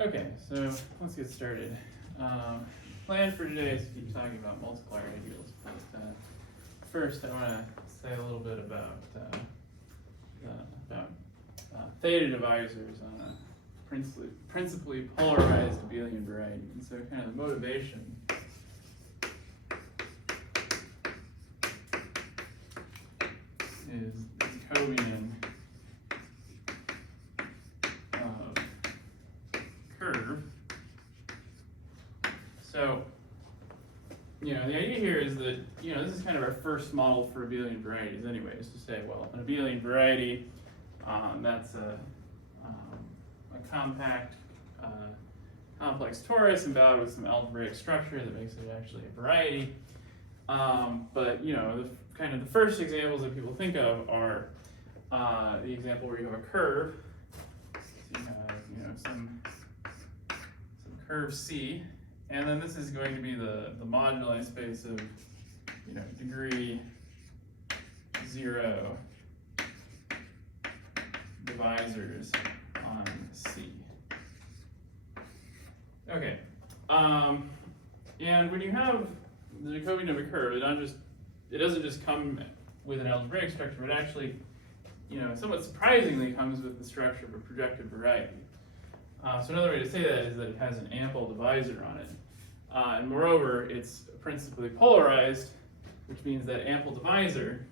Okay, so let's get started. Plan for today is to keep talking about multiplier ideals, but first I want to say a little bit about theta divisors on a principally polarized abelian variety. And so kind of the motivation is the Jacobian curve. So, the idea here is that, this is kind of our first model for abelian varieties anyway, is to say, well, an abelian variety, that's a compact, complex torus endowed with some algebraic structure that makes it actually a variety. But, kind of the first examples that people think of are the example where you have a curve. So you have, some curve C, and then this is going to be the moduli space of, degree 0 divisors on C. Okay, and when you have the Jacobian of a curve, it doesn't just come with an algebraic structure, but actually, somewhat surprisingly comes with the structure of a projected variety. So another way to say that is that it has an ample divisor on it. And moreover, it's principally polarized, which means that ample divisor,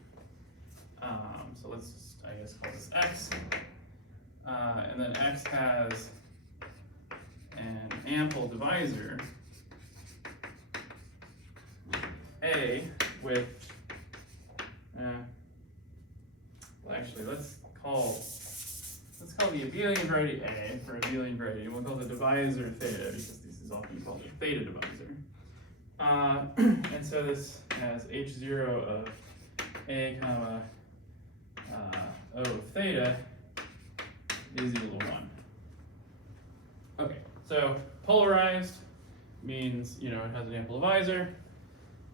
so let's just, I guess, call this X, and then X has an ample divisor, A, with, well actually, let's call the abelian variety A for abelian variety, and we'll call the divisor theta, because this is often called a theta divisor. And so this has H0 of A comma O of theta is equal to 1. Okay, so polarized means, it has an ample divisor,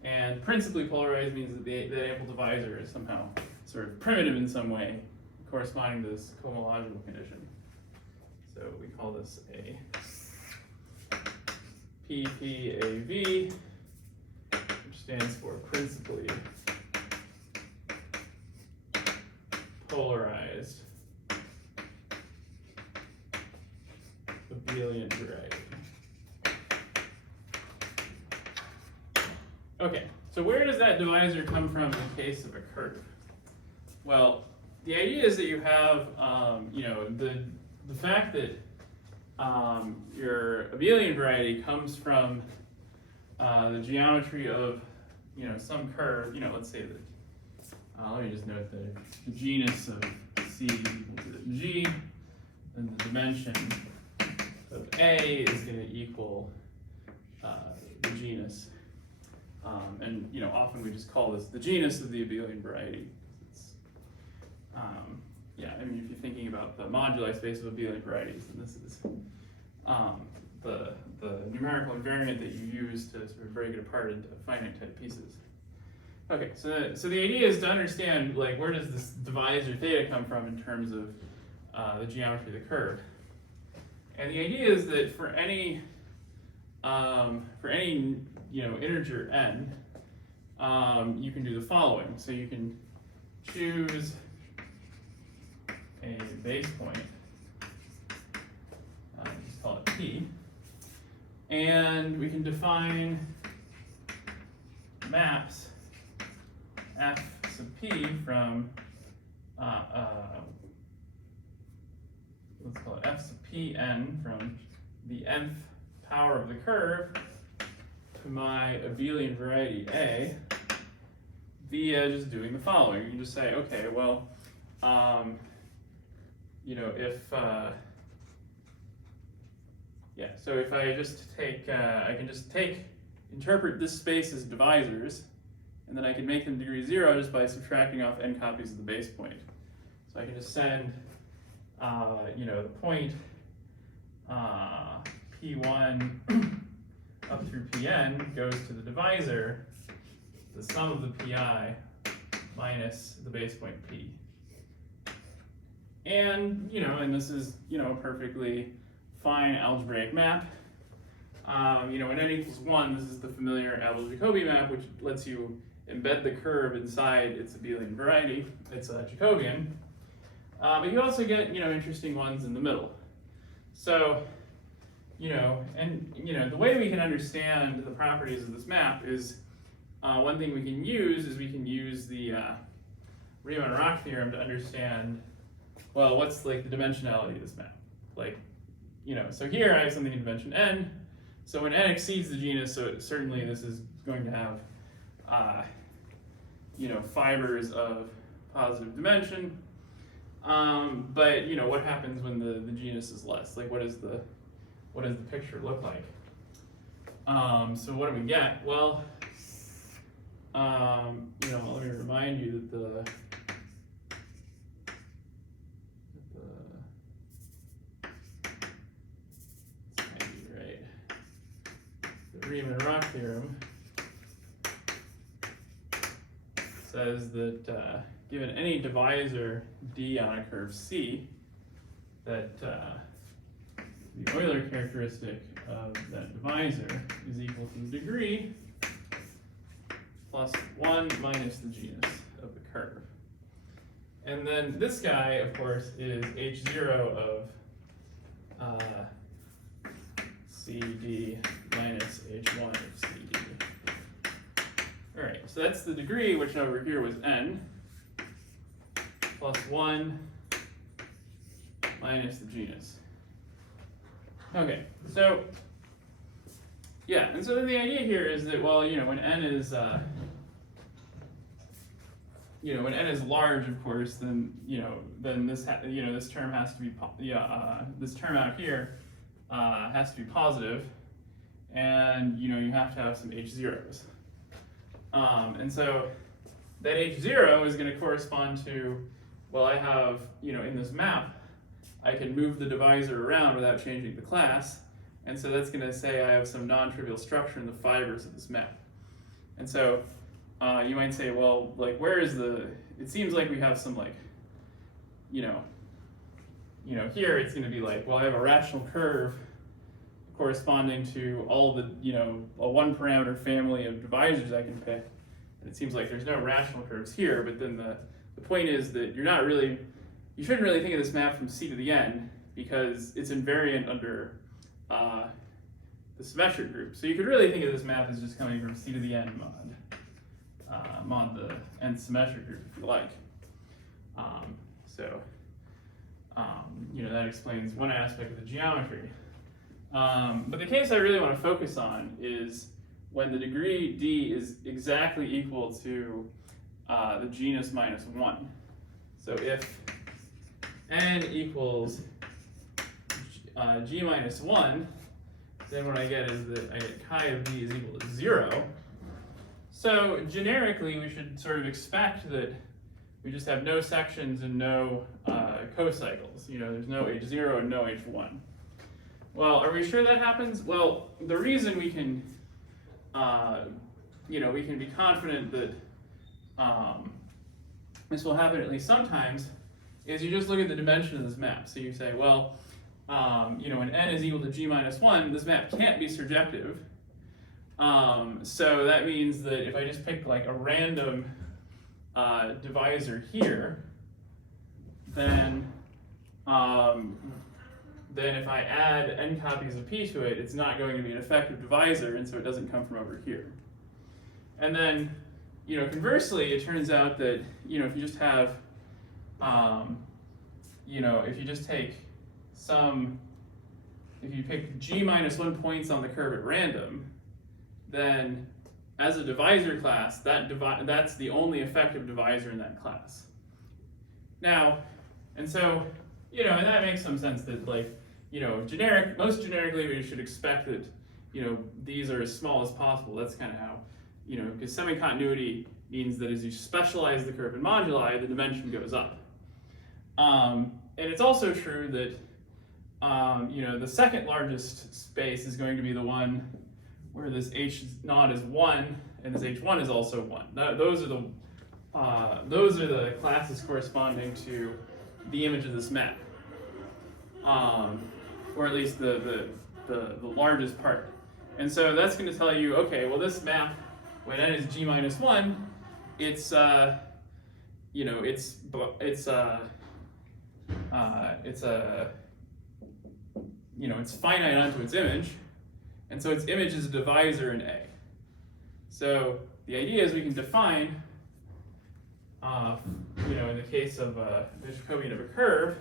and principally polarized means that the ample divisor is somehow sort of primitive in some way, corresponding to this cohomological condition. So we call this a PPAV, which stands for principally polarized abelian variety. Okay, so where does that divisor come from in the case of a curve? Well, the idea is that you have, the fact that your abelian variety comes from the geometry of, some curve, let's say that, let me just note that the genus of C is equal to G, then the dimension of A is going to equal the genus. And, often we just call this the genus of the abelian variety. If you're thinking about the moduli space of abelian varieties, then this is the numerical invariant that you use to sort of break it apart into finite type pieces. Okay, so the idea is to understand, like, where does this divisor theta come from in terms of the geometry of the curve? And the idea is that for any integer n, you can do the following. So you can choose a base point, just call it p, and we can define maps f sub p from, let's call it f sub pn from the nth power of the curve to my abelian variety A via just doing the following. You can just say, okay, well, so if I just take, I can just interpret this space as divisors, and then I can make them degree 0 just by subtracting off n copies of the base point. So I can just send, the point P1 up through Pn goes to the divisor, the sum of the Pi minus the base point P. And, and this is, a perfectly fine algebraic map. When n equals 1, this is the familiar Abel-Jacobi map, which lets you embed the curve inside its abelian variety. It's a Jacobian. But you also get, interesting ones in the middle. So, the way we can understand the properties of this map is one thing we can use the Riemann-Roch theorem to understand, well, what's like the dimensionality of this map. Like, so here I have something in dimension n. So when n exceeds the genus, so certainly this is going to have, fibers of positive dimension. But what happens when the genus is less? Like, what does the picture look like? So what do we get? Well, let me remind you that the Riemann-Roch theorem says that given any divisor d on a curve C, that the Euler characteristic of that divisor is equal to the degree plus 1 minus the genus of the curve. And then this guy, of course, is h0 of CD minus h1 of CD. All right, so that's the degree, which over here was n, plus 1 minus the genus. Okay, so yeah, and so then the idea here is that, well, when n is when n is large, of course, then then this this term has to be this term out here has to be positive, and you have to have some h0s. And so that h0 is going to correspond to, well, I have, in this map, I can move the divisor around without changing the class. And so that's going to say I have some non-trivial structure in the fibers of this map. And so you might say, well, like, where is it seems like we have some, like, here it's going to be like, well, I have a rational curve corresponding to all the, a one parameter family of divisors I can pick. And it seems like there's no rational curves here, but then the point is that you shouldn't really think of this map from C to the n because it's invariant under the symmetric group. So you could really think of this map as just coming from C to the n mod the nth symmetric group, if you like. That explains one aspect of the geometry. But the case I really want to focus on is when the degree d is exactly equal to the genus minus 1. So if n equals g minus 1, then what I get is that I get chi of d is equal to 0. So generically, we should sort of expect that we just have no sections and no cocycles. There's no h0 and no h1. Well, are we sure that happens? Well, the reason we can, we can be confident that this will happen at least sometimes is you just look at the dimension of this map. So you say, well, when n is equal to g minus 1, this map can't be surjective. So that means that if I just pick like a random divisor here, then if I add n copies of p to it, it's not going to be an effective divisor, and so it doesn't come from over here. And then, conversely, it turns out that, if you just have, if you just take if you pick g minus 1 points on the curve at random, then as a divisor class, that's the only effective divisor in that class. Now, and so, and that makes some sense that, like, most generically we should expect that, these are as small as possible. That's kind of how, because semi-continuity means that as you specialize the curve in moduli, the dimension goes up. And it's also true that, the second largest space is going to be the one where this h0 is 1 and this h1 is also 1. Those are the classes corresponding to the image of this map. or at least the largest part. And so that's going to tell you, okay, well this map, when n is g minus 1, it's it's finite onto its image, and so its image is a divisor in A. So the idea is we can define, in the case of the Jacobian of a curve,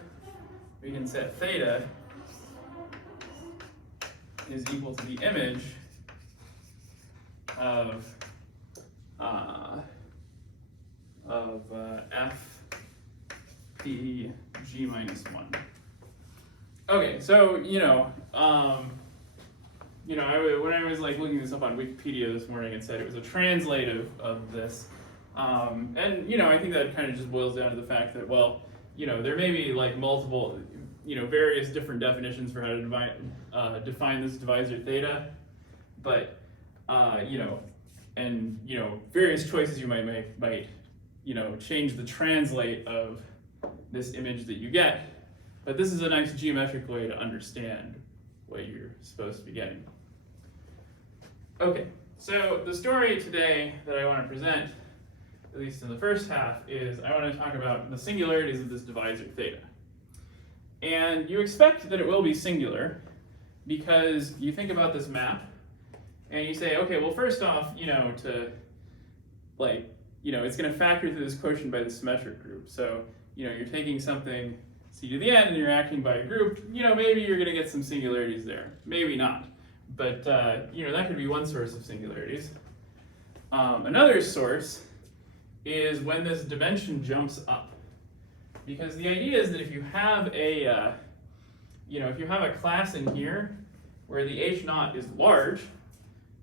we can set theta is equal to the image of f p g minus 1. Okay, so when I was like looking this up on Wikipedia this morning, it said it was a translative of this, and I think that kind of just boils down to the fact that, well, there may be like multiple, various different definitions for how to define this divisor theta, but various choices you might make might change the translate of this image that you get. But this is a nice geometric way to understand what you're supposed to be getting. Okay, so the story today that I want to present, at least in the first half, is I want to talk about the singularities of this divisor theta. And you expect that it will be singular because you think about this map and you say, okay, well, first off, it's going to factor through this quotient by the symmetric group. So, you're taking something c to the n and you're acting by a group, maybe you're going to get some singularities there. Maybe not. But, that could be one source of singularities. Another source is when this dimension jumps up. Because the idea is that if you have a, class in here where the h naught is large,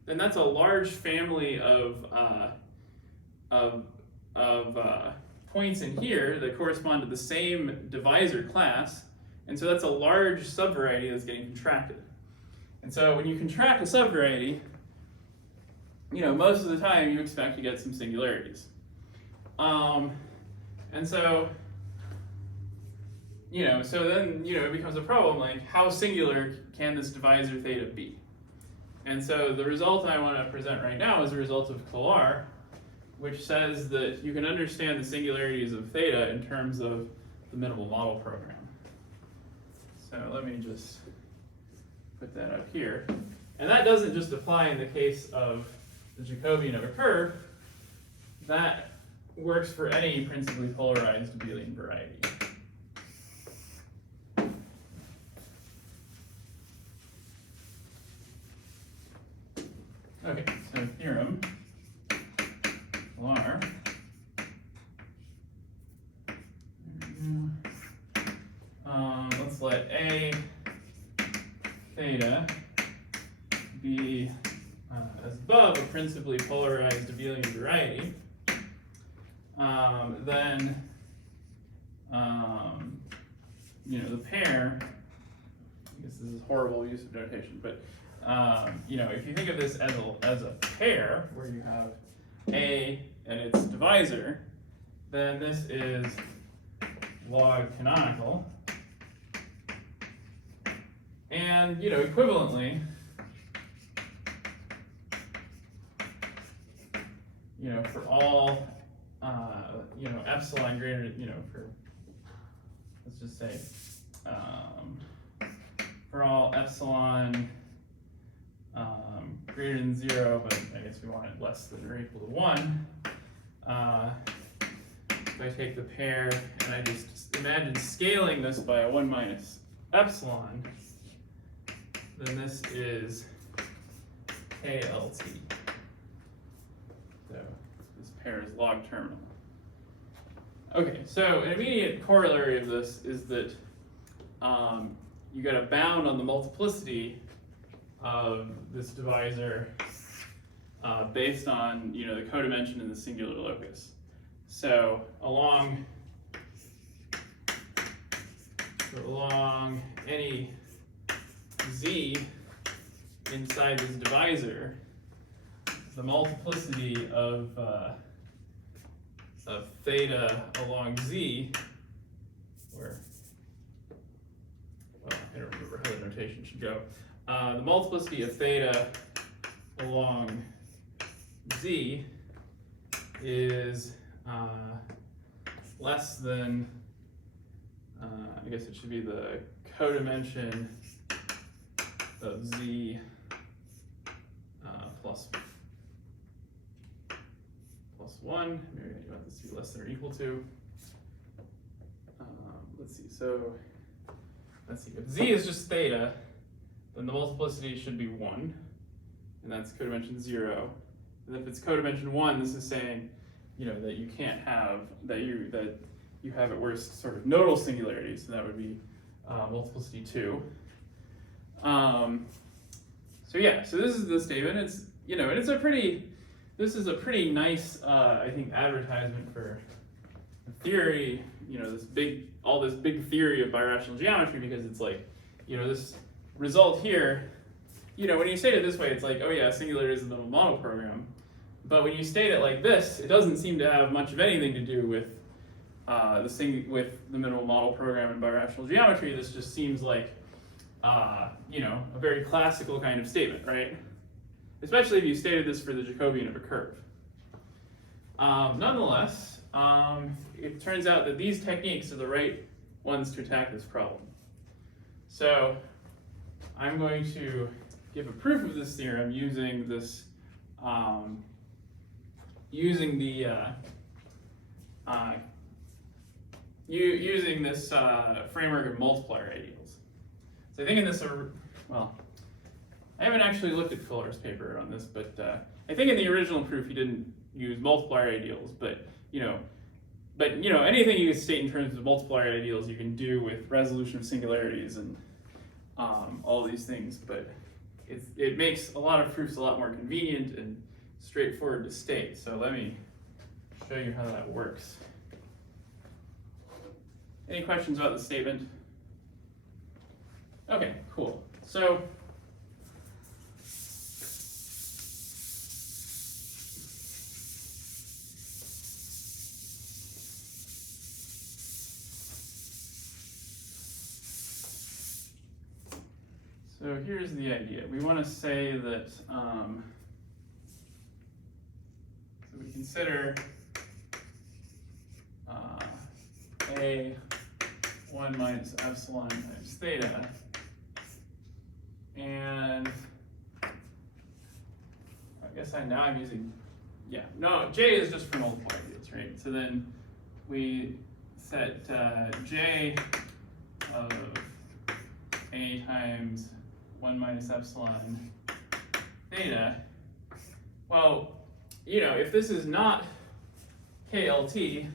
then that's a large family of points in here that correspond to the same divisor class, and so that's a large subvariety that's getting contracted. And so when you contract a subvariety, most of the time you expect to get some singularities. And so, so then, it becomes a problem, like how singular can this divisor theta be? And so the result I want to present right now is a result of Kolar, which says that you can understand the singularities of theta in terms of the minimal model program. So let me just put that up here. And that doesn't just apply in the case of the Jacobian of a curve. That works for any principally polarized abelian variety. Okay, so theorem, Kolar. Let's let A theta be as above a principally polarized abelian variety. Then the pair, I guess this is horrible use of notation, but if you think of this as a pair where you have A and its divisor, then this is log canonical. And equivalently, for all epsilon greater, for, let's just say, for all epsilon greater than 0, but I guess we want it less than or equal to 1, if I take the pair and I just imagine scaling this by a 1 minus epsilon, then this is KLT. So this pair is log terminal. Okay, so an immediate corollary of this is that you got a bound on the multiplicity of this divisor based on the codimension in the singular locus. So along any z inside this divisor, the multiplicity of theta along z, or well, I don't remember how the notation should go. The multiplicity of theta along Z is less than, I guess it should be the codimension of Z plus 1. Maybe I want this to be less than or equal to. Let's see, so let's see, if Z is just theta, then the multiplicity should be 1, and that's codimension 0. And if it's codimension 1, this is saying, that you can't have, that you have at worst sort of nodal singularity, so that would be multiplicity 2. So yeah, so this is the statement. It's, and it's this is a pretty nice, I think, advertisement for theory, all this big theory of birational geometry, because it's like, this result here, when you state it this way, it's like, oh yeah, singularity is the minimal model program. But when you state it like this, it doesn't seem to have much of anything to do with with the minimal model program in birational geometry. This just seems like, a very classical kind of statement, right? Especially if you stated this for the Jacobian of a curve. Nonetheless, it turns out that these techniques are the right ones to attack this problem. So I'm going to give a proof of this theorem using this, using this framework of multiplier ideals. So I think in this, well, I haven't actually looked at Fuller's paper on this, but I think in the original proof he didn't use multiplier ideals, but anything you state in terms of multiplier ideals you can do with resolution of singularities and all these things, but it makes a lot of proofs a lot more convenient and straightforward to state. So let me show you how that works. Any questions about the statement? Okay, cool. So here's the idea. We want to say that, so we consider A 1 minus epsilon times theta, and I guess now I'm using, J is just for multiplier ideals, right? So then we set J of A times 1 minus epsilon theta. Well, if this is not KLT,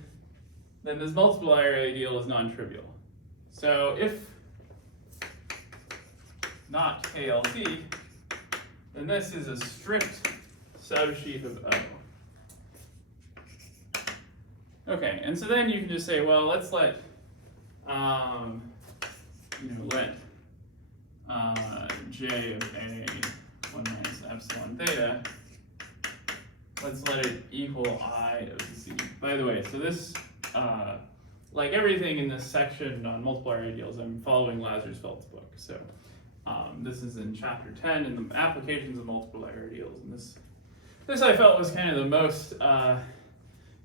then this multiplier ideal is non-trivial. So if not KLT, then this is a strict subsheaf of O. Okay, and so then you can just say, well, let's let, J of A 1 minus epsilon theta, let's let it equal I of Z. By the way, so this, like everything in this section on multiplier ideals, I'm following Lazarsfeld's book. So this is in chapter 10 in the applications of multiplier ideals. And this I felt was kind of the most,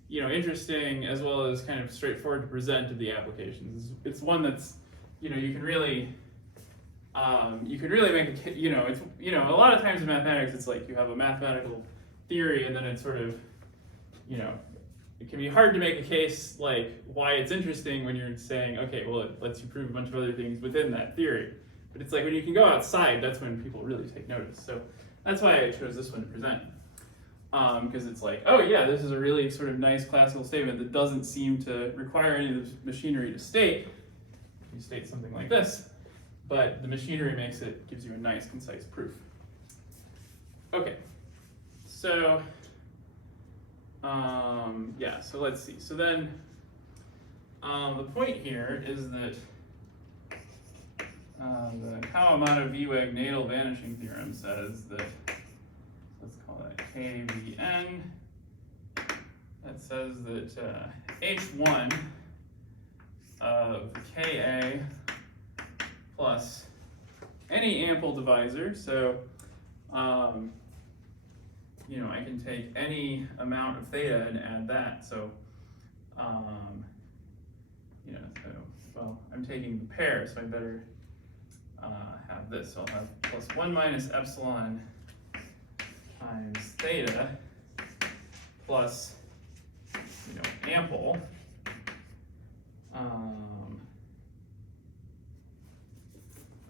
interesting as well as kind of straightforward to present of the applications. It's one that's, you can really make a, it's, a lot of times in mathematics, it's like you have a mathematical theory and then it's sort of, it can be hard to make a case like why it's interesting when you're saying, okay, well, it lets you prove a bunch of other things within that theory. But it's like when you can go outside, that's when people really take notice. So that's why I chose this one to present. Because it's like, oh yeah, this is a really sort of nice classical statement that doesn't seem to require any of the machinery to state. You state something like this, but the machinery gives you a nice, concise proof. Okay, so, so let's see. So then, the point here is that the Kawamata-Vieweg-Nadel vanishing theorem says that, let's call that KVN, that says that H1 of KA plus any ample divisor. So, you know, I can take any amount of theta and add that. So, you know, so, well, I'm taking the pair, so I better have this. So I'll have plus 1 minus epsilon times theta plus, you know, ample. Let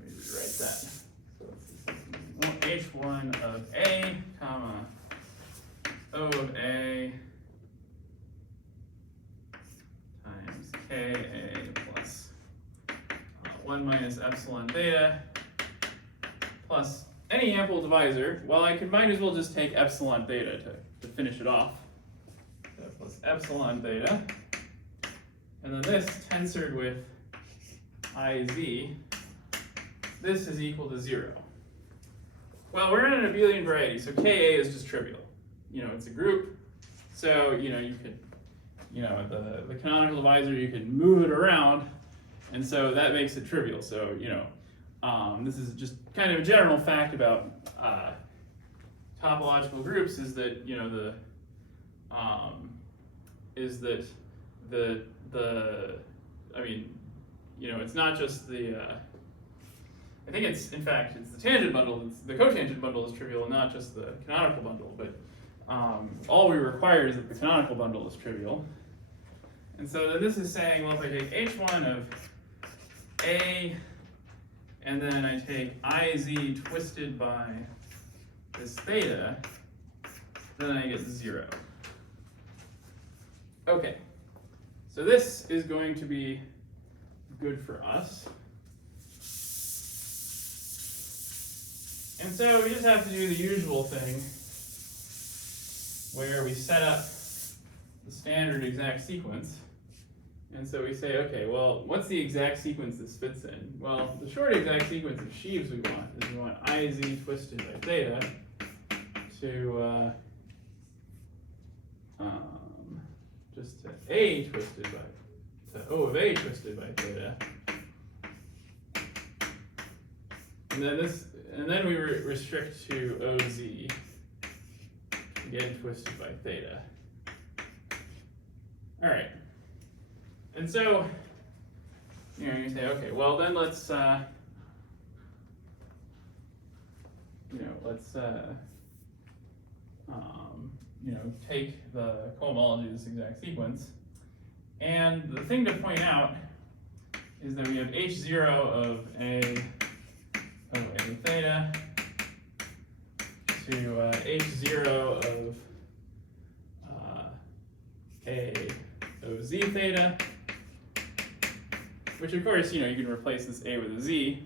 me rewrite that. So h1 of a, comma, O of a times ka plus 1 minus epsilon theta plus any ample divisor. Well, I might as well just take epsilon theta to finish it off. So plus epsilon theta. And then this tensored with iz, this is equal to 0. Well, we're in an abelian variety, so Ka is just trivial. You know, it's a group, so, you know, you could, you know, the canonical divisor, you can move it around, and so that makes it trivial. So, you know, this is just kind of a general fact about topological groups is that, you know, I mean, you know, it's not just the, I think it's, in fact, it's the tangent bundle, the cotangent bundle is trivial and not just the canonical bundle, but all we require is that the canonical bundle is trivial. And so then this is saying, well, if I take h1 of a, and then I take iz twisted by this theta, then I get 0. Okay, so this is going to be good for us. And so we just have to do the usual thing where we set up the standard exact sequence. And so we say, okay, well, what's the exact sequence this fits in? Well, the short exact sequence of sheaves we want is we want iz twisted by theta to just to a twisted by, to O of a twisted by theta. And then this, and then we restrict to OZ, again twisted by theta. All right. And so, you know, you say, okay, well then let's, you know, let's, you know, take the cohomology of this exact sequence. And the thing to point out is that we have H0 of A theta to H0 of A OZ theta, which of course, you know, you can replace this A with a Z.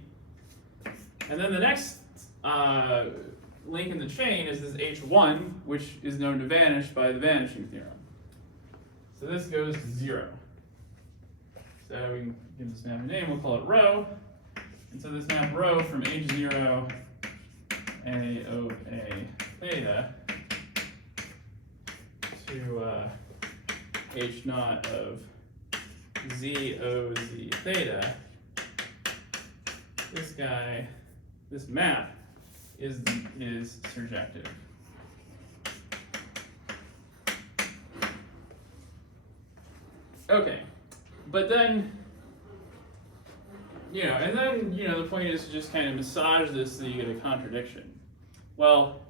And then the next link in the chain is this H1, which is known to vanish by the vanishing theorem. So this goes to 0. So we can give this map a name, we'll call it rho. And so this map rho from H0 A of A theta to H0 of Z O Z theta, this guy, this map is surjective. Okay, but then, you know, and then, you know, the point is to just kind of massage this so you get a contradiction. Well,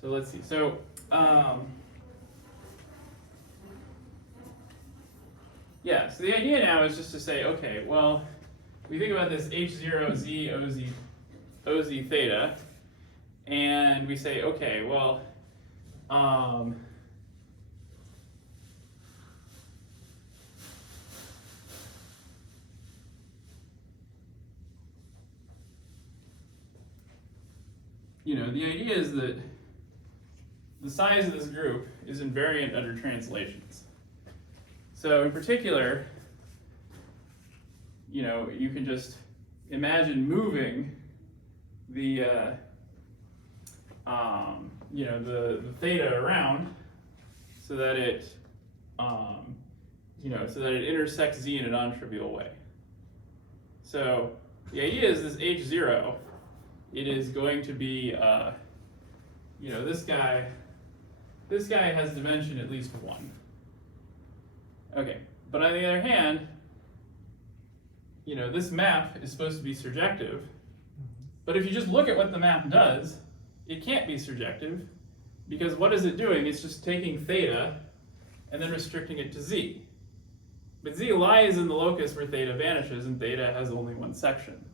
so let's see. So, yeah, so the idea now is just to say, okay, well, we think about this H0 Z OZ theta, and we say, okay, well, you know, the idea is that the size of this group is invariant under translations. So in particular, you know, you can just imagine moving the, you know, the theta around so that it, you know, so that it intersects Z in a non-trivial way. So the idea is this H0 it is going to be, you know, this guy has dimension at least 1. Okay, but on the other hand, you know, this map is supposed to be surjective, but if you just look at what the map does, it can't be surjective, because what is it doing? It's just taking theta and then restricting it to z. But z lies in the locus where theta vanishes, and theta has only one section.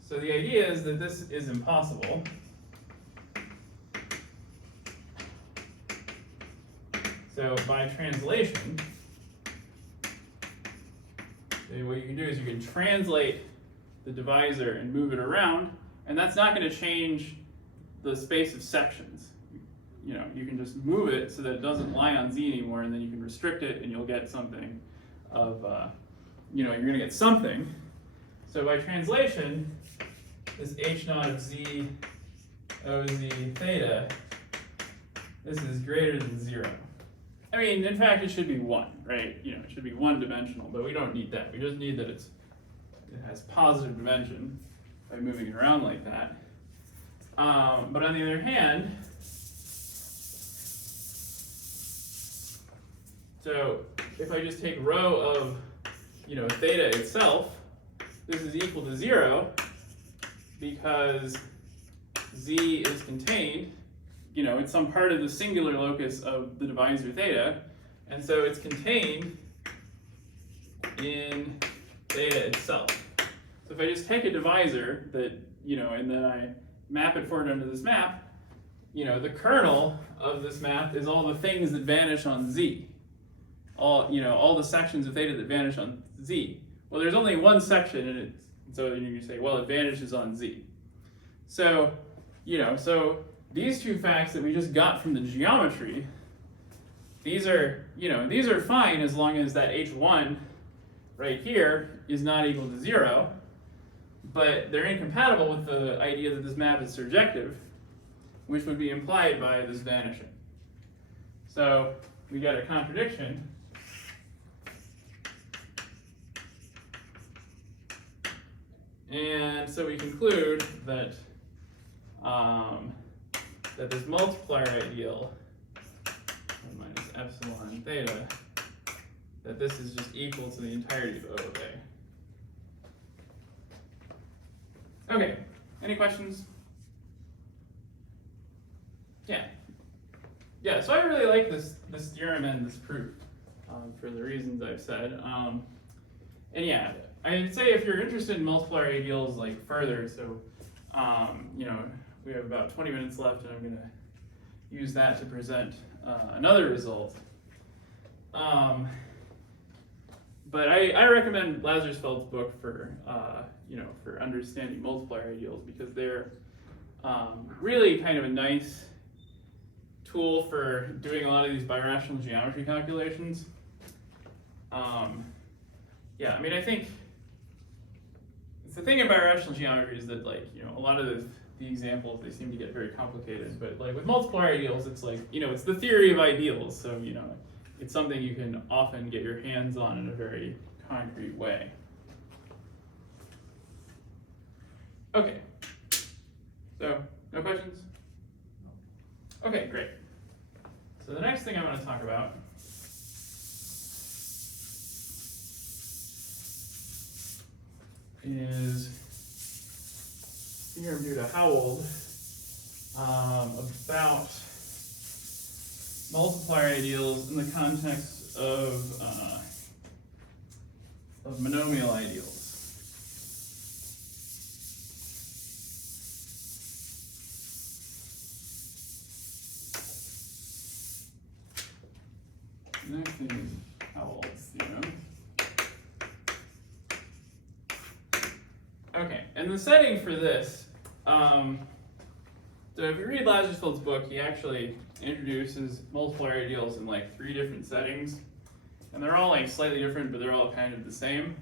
So the idea is that this is impossible. So by translation, what you can do is you can translate the divisor and move it around, and that's not going to change the space of sections. You know, you can just move it so that it doesn't lie on z anymore, and then you can restrict it, and you'll get something of, you know, you're going to get something. So by translation, this h naught of z oz theta, this is greater than 0. I mean, in fact, it should be 1, right? You know, it should be 1-dimensional, but we don't need that. We just need that it has positive dimension by moving it around like that. But on the other hand, so if I just take rho of, you know, theta itself, this is equal to 0 because z is contained. You know, it's some part of the singular locus of the divisor theta, and so it's contained in theta itself. So if I just take a divisor that, you know, and then I map it forward onto this map, you know, the kernel of this map is all the things that vanish on z. All, you know, all the sections of theta that vanish on z. Well, there's only one section in it, so then you can say, well, it vanishes on z. So, you know, so these two facts that we just got from the geometry, these are, you know, these are fine as long as that h1 right here is not equal to 0, but they're incompatible with the idea that this map is surjective, which would be implied by this vanishing. So we got a contradiction. And so we conclude that that this multiplier ideal, 1 minus epsilon theta, that this is just equal to the entirety of O of A. Okay, any questions? Yeah. Yeah, so I really like this theorem and this proof for the reasons I've said. And yeah, I'd say if you're interested in multiplier ideals like further, so you know, we have about 20 minutes left, and I'm going to use that to present another result. But I recommend Lazarsfeld's book for you know, for understanding multiplier ideals, because they're really kind of a nice tool for doing a lot of these birational geometry calculations. Yeah, I mean, I think the thing in birational geometry is that, like, you know, a lot of the examples, they seem to get very complicated, but like with multiplier ideals, it's like, you know, it's the theory of ideals, so, you know, it's something you can often get your hands on in a very concrete way. Okay, so no questions? Okay, great. So the next thing I'm going to talk about is theorem due to Howell about multiplier ideals in the context of monomial ideals. The next thing is Howell's theorem. Okay, and the setting for this, so if you read Lazarsfeld's book, he actually introduces multiplier ideals in like 3 different settings, and they're all like slightly different, but they're all kind of the same.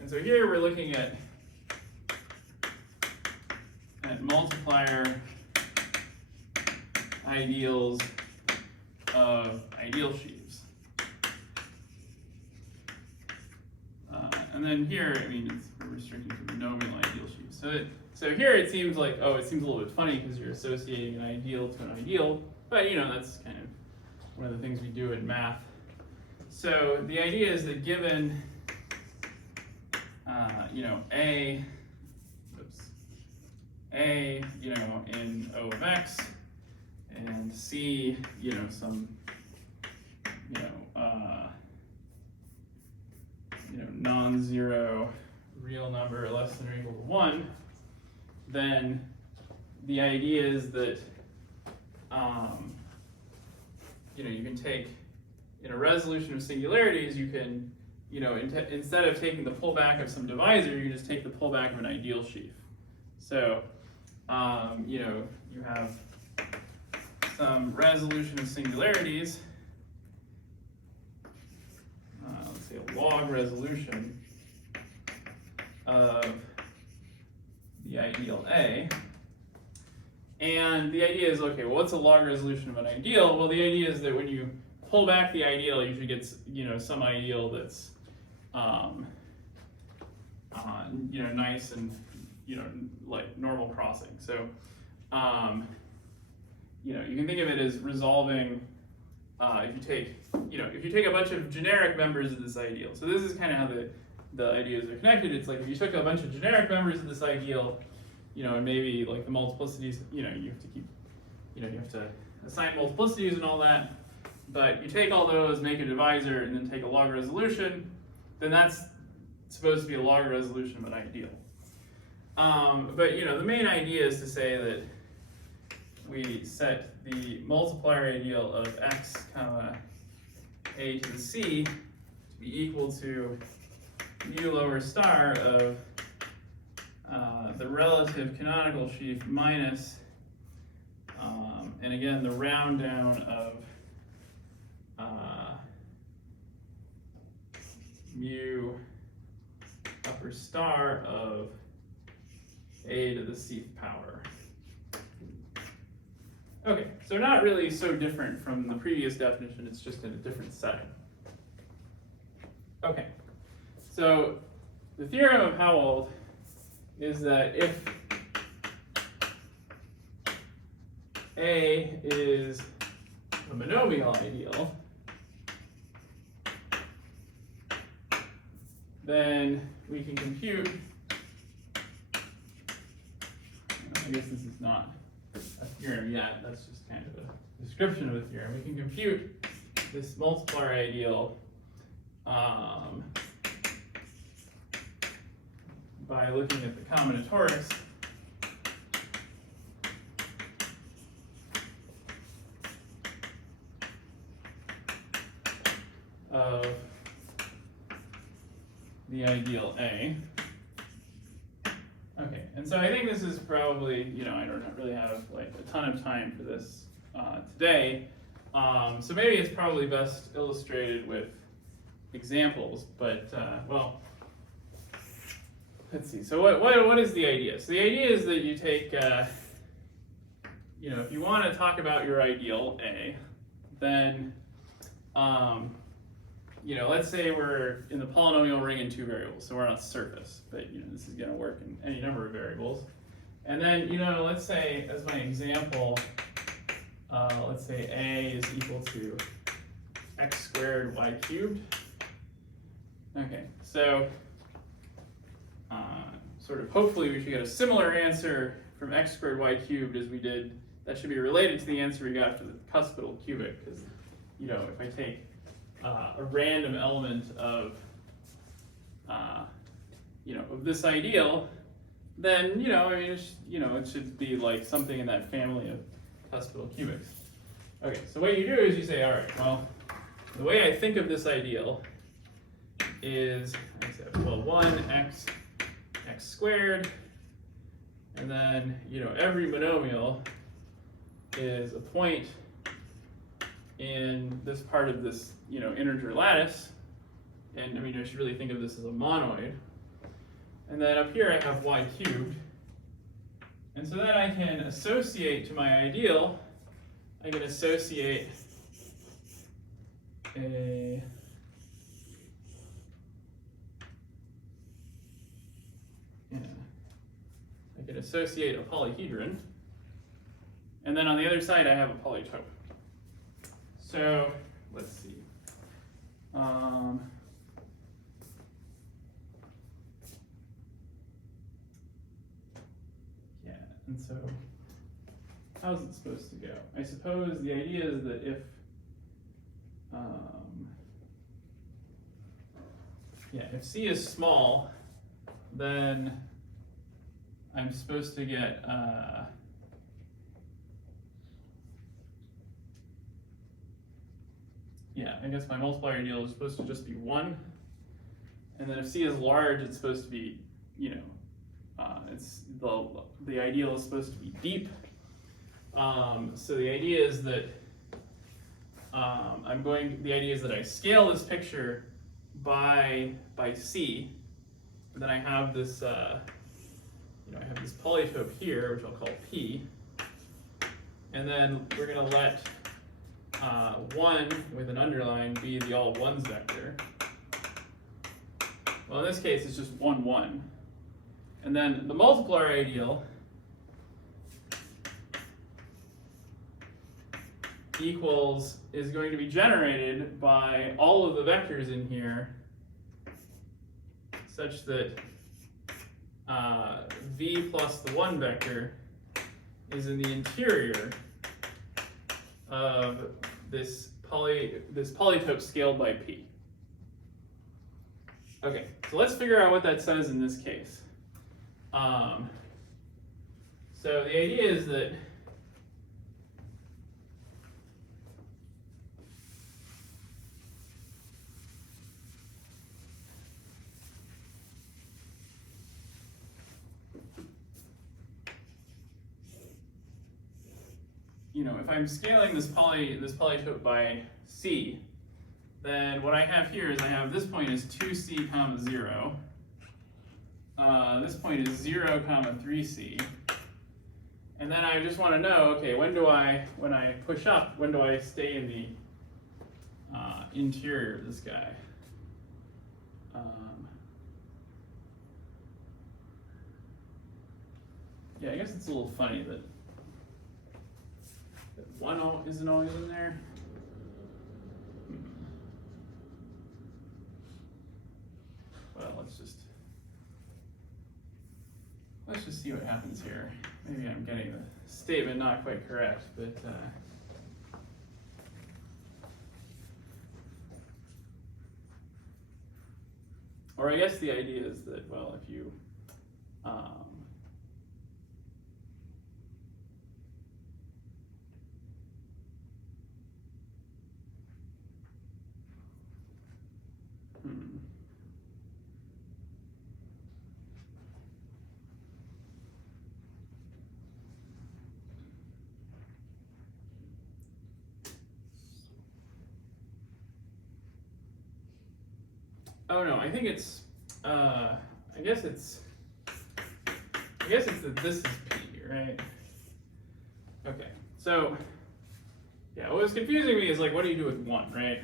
And so here we're looking at multiplier ideals of ideal sheaves. And then here, I mean, we're restricting to monomial ideal sheaves. So So here it seems like, oh, it seems a little bit funny because you're associating an ideal to an ideal, but you know, that's kind of one of the things we do in math. So the idea is that given, you know, A, you know, in O of X, and C, you know, some, you know, non-zero real number less than or equal to 1, then the idea is that, you know, you can take, in a resolution of singularities, you can, you know, instead of taking the pullback of some divisor, you just take the pullback of an ideal sheaf. So, you know, you have some resolution of singularities, let's say a log resolution of the ideal A. And the idea is, okay, well, what's a log resolution of an ideal? Well, the idea is that when you pull back the ideal, you should get, you know, some ideal that's, you know, nice and, you know, like normal crossing. So, you know, you can think of it as resolving, if you take, you know, if you take a bunch of generic members of this ideal. So this is kind of how the ideas are connected. It's like if you took a bunch of generic members of this ideal, you know, and maybe like the multiplicities, you know, you have to keep, you know, you have to assign multiplicities and all that. But you take all those, make a divisor, and then take a log resolution, then that's supposed to be a log resolution of an ideal. But you know, the main idea is to say that we set the multiplier ideal of x comma a to the c to be equal to mu lower star of the relative canonical sheaf minus, and again, the round down of mu upper star of a to the c power. Okay, so not really so different from the previous definition, it's just in a different setting. Okay, so the theorem of Howald is that if A is a monomial ideal, then we can compute, I guess this is not a theorem yet, that's just kind of a description of a theorem. We can compute this multiplier ideal by looking at the combinatorics of the ideal A. Okay, and so I think this is probably, you know, I don't really have like a ton of time for this today, so maybe it's probably best illustrated with examples, but well, let's see. So what is the idea? So the idea is that you take, you know, if you want to talk about your ideal A, then, you know, let's say we're in the polynomial ring in two variables, so we're on a surface, but you know, this is going to work in any number of variables. And then, you know, let's say as my example, let's say A is equal to x squared y cubed. Okay, so sort of hopefully we should get a similar answer from x squared y cubed as we did. That should be related to the answer we got for the cuspidal cubic, because, you know, if I take a random element of, you know, of this ideal, then, you know, I mean, you know, it should be like something in that family of cuspidal cubics. Okay, so what you do is you say, all right, well, the way I think of this ideal is, I said, well, 1x squared, and then, you know, every monomial is a point in this part of this, you know, integer lattice, and I mean, I should really think of this as a monoid. And then up here I have y cubed, and so then I can associate to my ideal, I can associate a I can associate a polyhedron. And then on the other side, I have a polytope. So let's see. Yeah, and so how's it supposed to go? I suppose the idea is that if if C is small, then I'm supposed to get I guess my multiplier ideal is supposed to just be 1. And then if C is large, it's supposed to be, it's the ideal is supposed to be deep. So the idea is that the idea is that I scale this picture by C, and then I have this I have this polytope here, which I'll call P, and then we're going to let 1 with an underline be the all ones vector. Well, in this case, it's just 1, 1. And then the multiplier ideal is going to be generated by all of the vectors in here such that v plus the 1 vector is in the interior of this polytope scaled by p. Okay, so let's figure out what that says in this case. So the idea is that if I'm scaling this polytope by C, then what I have here is I have this point is 2C comma 0. This point is 0 comma 3C. And then I just want to know, okay, when I push up, when do I stay in the interior of this guy? Yeah, I guess it's a little funny that 1 isn't always in there. Well, let's just see what happens here. Maybe I'm getting the statement not quite correct, but or I guess the idea is that, well, if you oh no, I think it's I guess it's that this is P, right? Okay, so yeah, what was confusing me is like, what do you do with 1, right?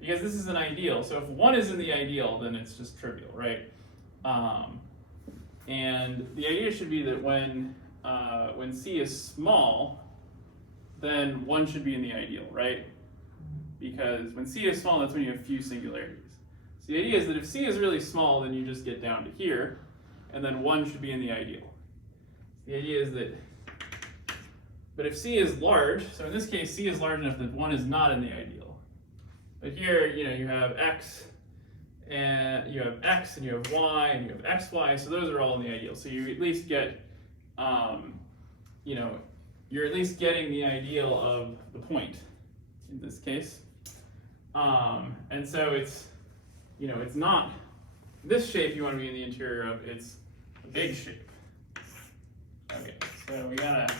Because this is an ideal, so if 1 is in the ideal, then it's just trivial, right? And the idea should be that when C is small, then 1 should be in the ideal, right? Because when C is small, that's when you have few singularities. So the idea is that if C is really small, then you just get down to here, and then 1 should be in the ideal. The idea is that, but if C is large, so in this case, C is large enough that 1 is not in the ideal. But here, you have X, and you have X, and you have Y, and you have XY, so those are all in the ideal. So you at least get, you're at least getting the ideal of the point in this case. And so it's, it's not this shape you want to be in the interior of, it's a big shape. Okay, so we gotta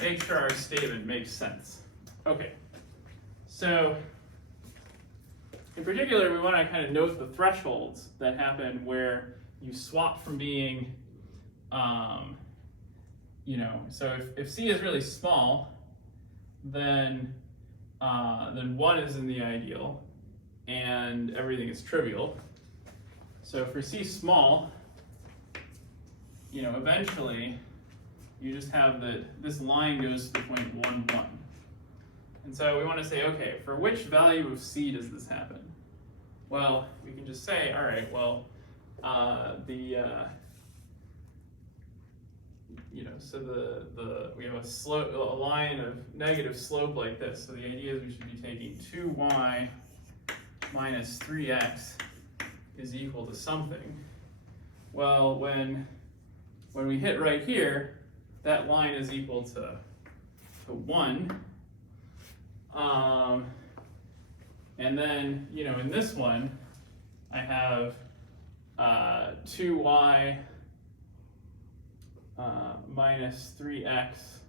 make sure our statement makes sense. Okay, so in particular, we want to kind of note the thresholds that happen where you swap from being, so if C is really small, then 1 is in the ideal, and everything is trivial. So for C small, you know, eventually you just have that this line goes to the point 1, 1. And so we want to say, okay, for which value of c does this happen? Well, we can just say, all right, well, you know, so we have a line of negative slope like this. So the idea is we should be taking 2y minus 3x is equal to something. Well, when we hit right here, that line is equal to 1. And then, you know, in this one, I have 2y minus 3x.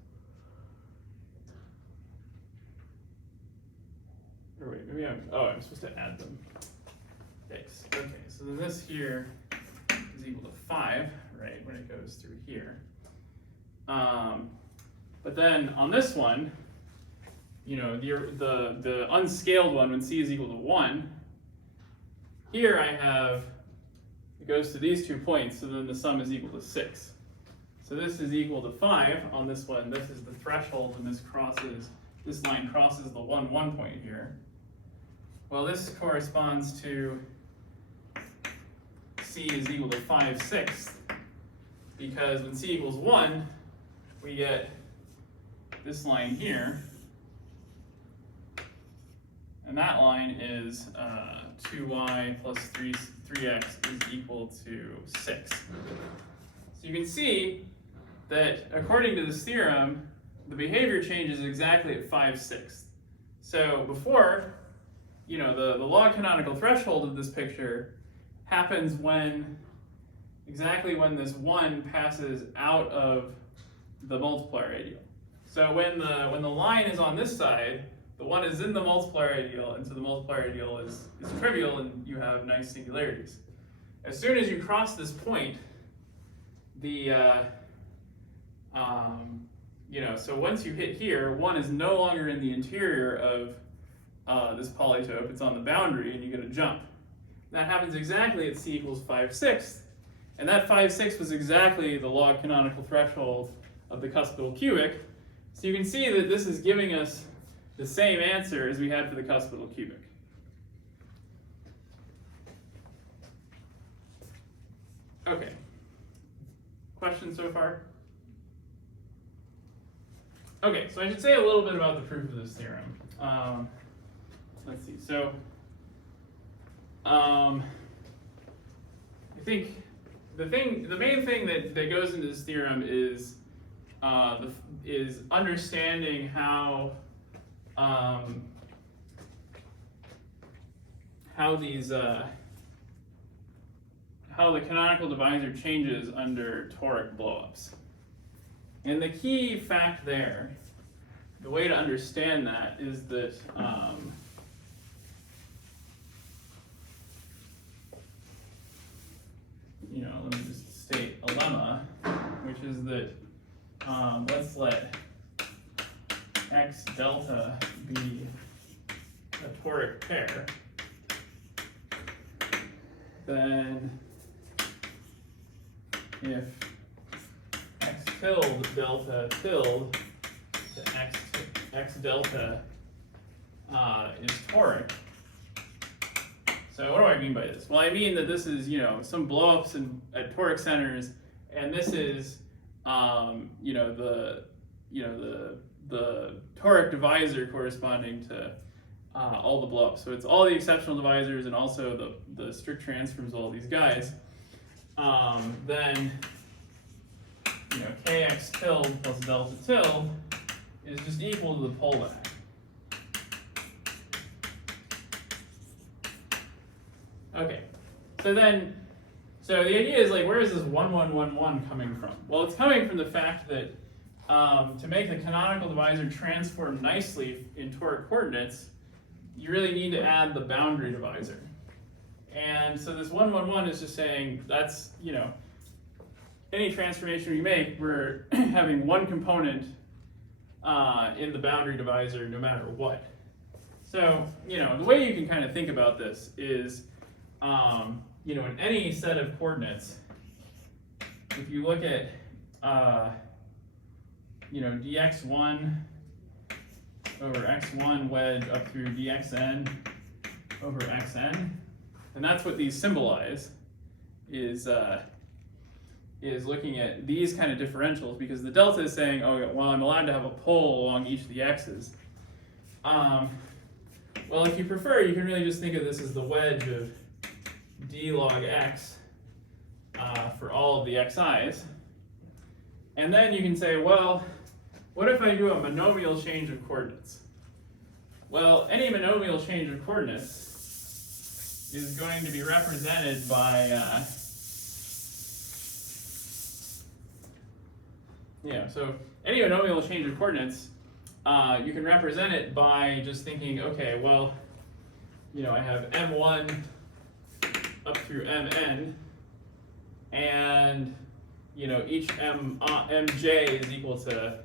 Or wait, maybe I'm supposed to add them. Yikes. Okay, so then this here is equal to 5, right, when it goes through here. But then on this one, you know, the unscaled one, when c is equal to 1, here I have, it goes to these 2 points, so then the sum is equal to 6. So this is equal to 5 on this one. This is the threshold, and this line crosses the 1, 1 point here. Well, this corresponds to c is equal to 5/6, because when c equals 1, we get this line here, and that line is 2y plus 3x is equal to 6. So you can see that according to this theorem, the behavior changes exactly at 5/6. So before, you know, the log canonical threshold of this picture happens exactly when this 1 passes out of the multiplier ideal. So when the line is on this side, the 1 is in the multiplier ideal, and so the multiplier ideal is trivial, and you have nice singularities. As soon as you cross this point, you know, so once you hit here, 1 is no longer in the interior of this polytope, it's on the boundary, and you get a jump. That happens exactly at c equals 5/6, and that 5/6 was exactly the log canonical threshold of the cuspidal cubic. So you can see that this is giving us the same answer as we had for the cuspidal cubic. Okay. Questions so far? Okay, so I should say a little bit about the proof of this theorem. Let's see. So, I think the main thing that goes into this theorem is understanding how the canonical divisor changes under toric blowups. And the key fact there, the way to understand that is that you know, let me just state a lemma, which is that let's let x delta be a toric pair, then if x tilde delta tilde to x delta is toric. So what do I mean by this? Well, I mean that this is, you know, some blowups at toric centers, and this is you know, the toric divisor corresponding to all the blowups. So it's all the exceptional divisors and also the strict transforms of all these guys. Then, you know, kx tilde plus delta tilde is just equal to the pullback. Okay, so the idea is, like, where is this 1, 1, 1, 1 coming from? Well, it's coming from the fact that to make the canonical divisor transform nicely in toric coordinates, you really need to add the boundary divisor. And so this 1, 1, 1 is just saying that's, you know, any transformation we make, we're having one component in the boundary divisor no matter what. So, you know, the way you can kind of think about this is, you know, in any set of coordinates, if you look at, dx1 over x1 wedge up through dxn over xn, and that's what these symbolize, is looking at these kind of differentials, because the delta is saying, oh, well, I'm allowed to have a pole along each of the x's. Well, if you prefer, you can really just think of this as the wedge of d log x for all of the xi's. And then you can say, well, what if I do a monomial change of coordinates? Well, any monomial change of coordinates is going to be represented by, so any monomial change of coordinates, you can represent it by just thinking, okay, well, I have m1 up through mn, and each mj is equal to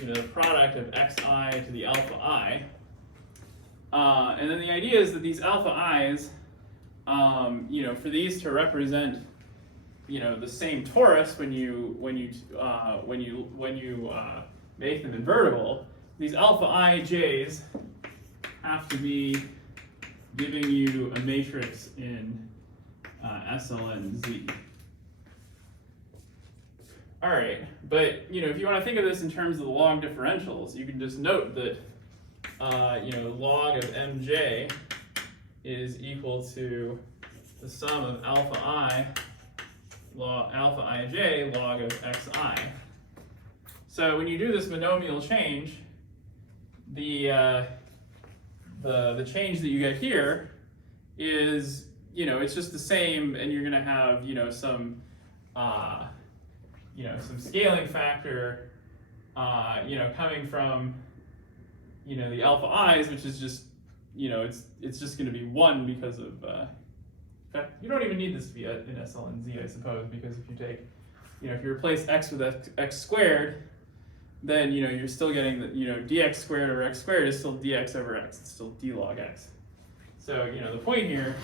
the product of xi to the alpha I. And then the idea is that these alpha i's, for these to represent the same torus when you make them invertible, these alpha ij's have to be giving you a matrix in SLNZ. All right, but if you want to think of this in terms of the log differentials, you can just note that log of mj is equal to the sum of alpha I alpha ij log of xi. So when you do this monomial change, the change that you get here is it's just the same, and you're going to have some some scaling factor coming from the alpha i's, which is just it's just going to be 1 because of in fact, you don't even need this to be in SLNZ, I suppose, because if you take if you replace x with x squared, then you're still getting that dx squared over x squared is still dx over x. It's still d log x. So the point here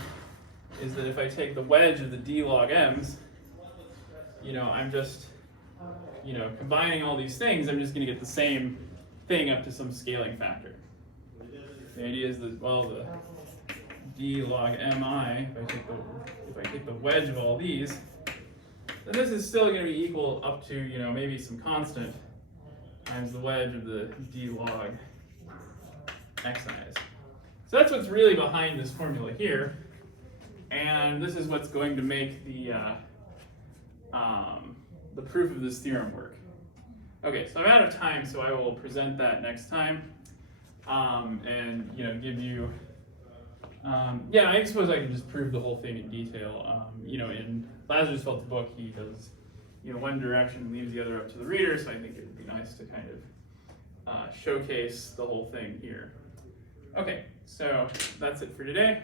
is that if I take the wedge of the d log m's, I'm just combining all these things, I'm just going to get the same thing up to some scaling factor. The idea is that, well, the d log mi, if I take the wedge of all these, then this is still going to be equal up to maybe some constant times the wedge of the d log xi's. So that's what's really behind this formula here, and this is what's going to make the proof of this theorem work. Okay, so I'm out of time, so I will present that next time, and give you. I suppose I can just prove the whole thing in detail. In Lazarusfeld's book, he does one direction and leaves the other up to the reader, so I think it would be nice to kind of showcase the whole thing here. Okay, so that's it for today.